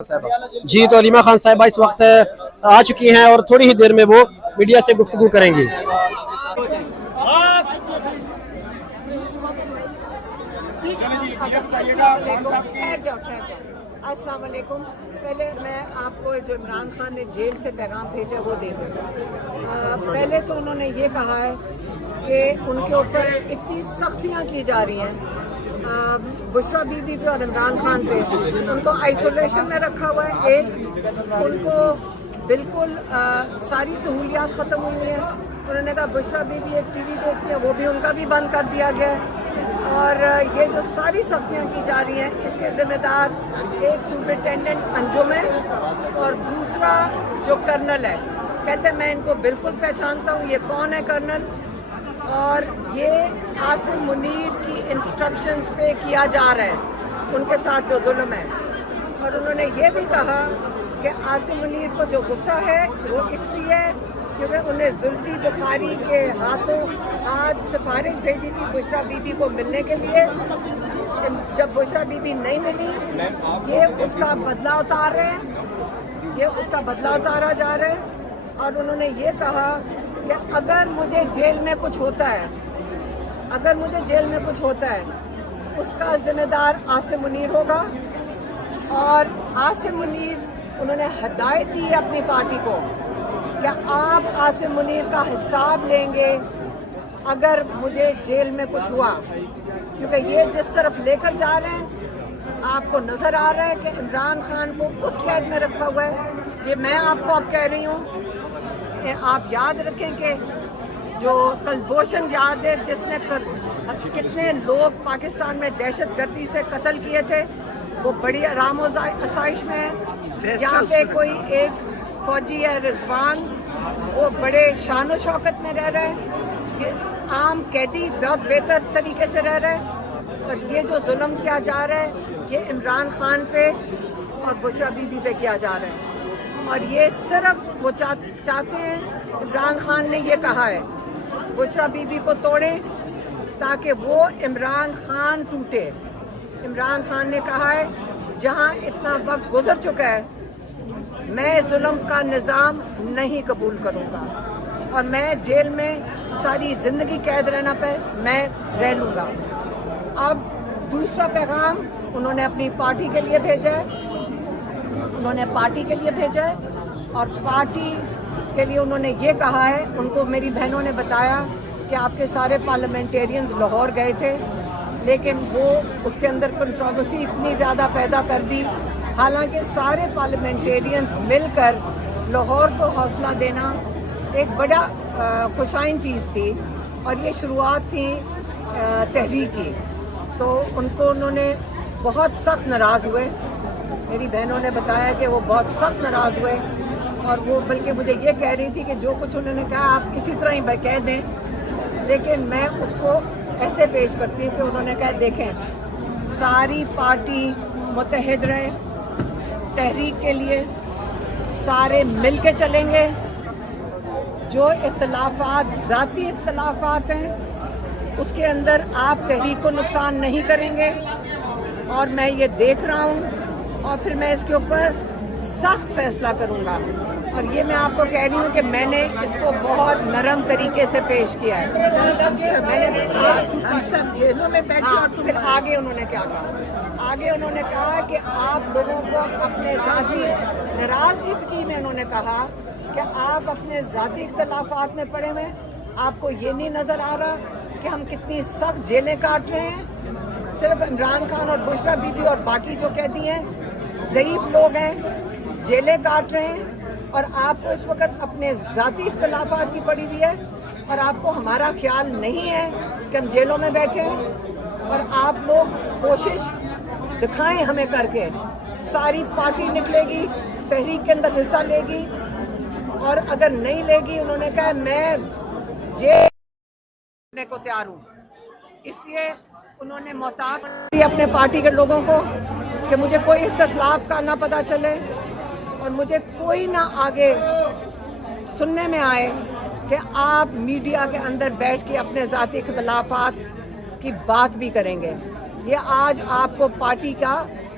جی تو علیمہ خان صاحبہ اس وقت آ چکی ہیں اور تھوڑی ہی دیر میں وہ میڈیا سے گفتگو کریں گی. السلام علیکم. پہلے میں آپ کو جو عمران خان نے جیل سے پیغام بھیجا وہ دے دوں. پہلے تو انہوں نے یہ کہا ہے کہ ان کے اوپر اتنی سختیاں کی جا رہی ہیں بشرا بی بی پہ اور عمران خان پہ. ان کو آئسولیشن میں رکھا ہوا ہے. ایک ان کو بالکل ساری سہولیات ختم ہوئی ہیں. انہوں نے کہا بشرا بی بی ایک ٹی وی دیکھتی ہے وہ بھی ان کا بھی بند کر دیا گیا ہے. اور یہ جو ساری سختیاں کی جا رہی ہیں اس کے ذمہ دار ایک سپرنٹینڈنٹ انجم ہے اور دوسرا جو کرنل ہے. کہتے ہیں میں ان کو بالکل پہچانتا ہوں. یہ کون ہے کرنل؟ اور یہ عاصم منیر کی انسٹرکشنز پہ کیا جا رہا ہے ان کے ساتھ جو ظلم ہے. اور انہوں نے یہ بھی کہا کہ عاصم منیر کو جو غصہ ہے وہ اس لیے کیونکہ انہیں زلفی بخاری کے ہاتھوں آج سفارش بھیجی تھی بشرا بی بی کو ملنے کے لیے. جب بشرا بی بی نہیں ملی یہ اس کا بدلہ اتار رہے ہیں. یہ اس کا بدلہ اتارا جا رہا ہے. اور انہوں نے یہ کہا کہ اگر مجھے جیل میں کچھ ہوتا ہے اس کا ذمہ دار عاصم منیر ہوگا. اور عاصم منیر انہوں نے ہدایت دی اپنی پارٹی کو کہ آپ عاصم منیر کا حساب لیں گے اگر مجھے جیل میں کچھ ہوا. کیونکہ یہ جس طرف لے کر جا رہے ہیں آپ کو نظر آ رہا ہے کہ عمران خان کو اس قید میں رکھا ہوا ہے. یہ میں آپ کو اب کہہ رہی ہوں. آپ یاد رکھیں کہ جو کلبھوشن یادیو جس نے کتنے لوگ پاکستان میں دہشت گردی سے قتل کیے تھے وہ بڑی آرام و آسائش میں ہے. یہاں پہ کوئی ایک فوجی ہے رضوان وہ بڑے شان و شوکت میں رہ رہا ہے. یہ عام قیدی بہت بہتر طریقے سے رہ رہا ہے. اور یہ جو ظلم کیا جا رہا ہے یہ عمران خان پہ اور بشرا بی بی پہ کیا جا رہا ہے. اور یہ صرف وہ چاہتے ہیں. عمران خان نے یہ کہا ہے بشرا بی بی کو توڑیں تاکہ وہ عمران خان ٹوٹے. عمران خان نے کہا ہے جہاں اتنا وقت گزر چکا ہے میں ظلم کا نظام نہیں قبول کروں گا اور میں جیل میں ساری زندگی قید رہنا پہ میں رہ لوں گا. اب دوسرا پیغام انہوں نے اپنی پارٹی کے لیے بھیجا ہے. اور پارٹی کے لیے انہوں نے یہ کہا ہے ان کو میری بہنوں نے بتایا کہ آپ کے سارے پارلیمنٹیرینز لاہور گئے تھے لیکن وہ اس کے اندر کنٹروورسی اتنی زیادہ پیدا کر دی. حالانکہ سارے پارلیمنٹیرینز مل کر لاہور کو حوصلہ دینا ایک بڑا خوشائن چیز تھی اور یہ شروعات تھی تحریک کی. تو ان کو انہوں نے بہت سخت ناراض ہوئے. میری بہنوں نے بتایا کہ وہ بہت سخت ناراض ہوئے اور وہ بلکہ مجھے یہ کہہ رہی تھی کہ جو کچھ انہوں نے کہا آپ اسی طرح ہی کہہ دیں. لیکن میں اس کو ایسے پیش کرتی ہوں کہ انہوں نے کہا دیکھیں ساری پارٹی متحد رہے تحریک کے لیے سارے مل کے چلیں گے. جو اختلافات ذاتی اختلافات ہیں اس کے اندر آپ تحریک کو نقصان نہیں کریں گے. اور میں یہ دیکھ رہا ہوں اور پھر میں اس کے اوپر سخت فیصلہ کروں گا. اور یہ میں آپ کو کہہ رہی ہوں کہ میں نے اس کو بہت نرم طریقے سے پیش کیا ہے. ہم سب جیلوں میں بیٹھے. اور پھر آگے انہوں نے کیا کہا؟ آگے انہوں نے کہا کہ آپ لوگوں کو اپنے ذاتی ناراضگی میں انہوں نے کہا کہ آپ اپنے ذاتی اختلافات میں پڑے ہوئے آپ کو یہ نہیں نظر آ رہا کہ ہم کتنی سخت جیلیں کاٹ رہے ہیں. صرف عمران خان اور بشرا بی بی اور باقی جو قیدی ہیں ضعیف لوگ ہیں جیلیں کاٹ رہے ہیں اور آپ کو اس وقت اپنے ذاتی اختلافات کی پڑی ہوئی ہے اور آپ کو ہمارا خیال نہیں ہے کہ ہم جیلوں میں بیٹھے ہیں. اور آپ لوگ کوشش دکھائیں ہمیں کر کے. ساری پارٹی نکلے گی تحریک کے اندر حصہ لے گی اور اگر نہیں لے گی انہوں نے کہا میں جیل کرنے کو تیار ہوں. اس لیے انہوں نے محتاط دی اپنے پارٹی کے لوگوں کو کہ مجھے کوئی اختلاف کا نہ پتہ چلے اور مجھے کوئی نہ آگے سننے میں آئے کہ آپ میڈیا کے اندر بیٹھ کے اپنے ذاتی اختلافات کی بات بھی کریں گے. یہ آج آپ کو پارٹی کا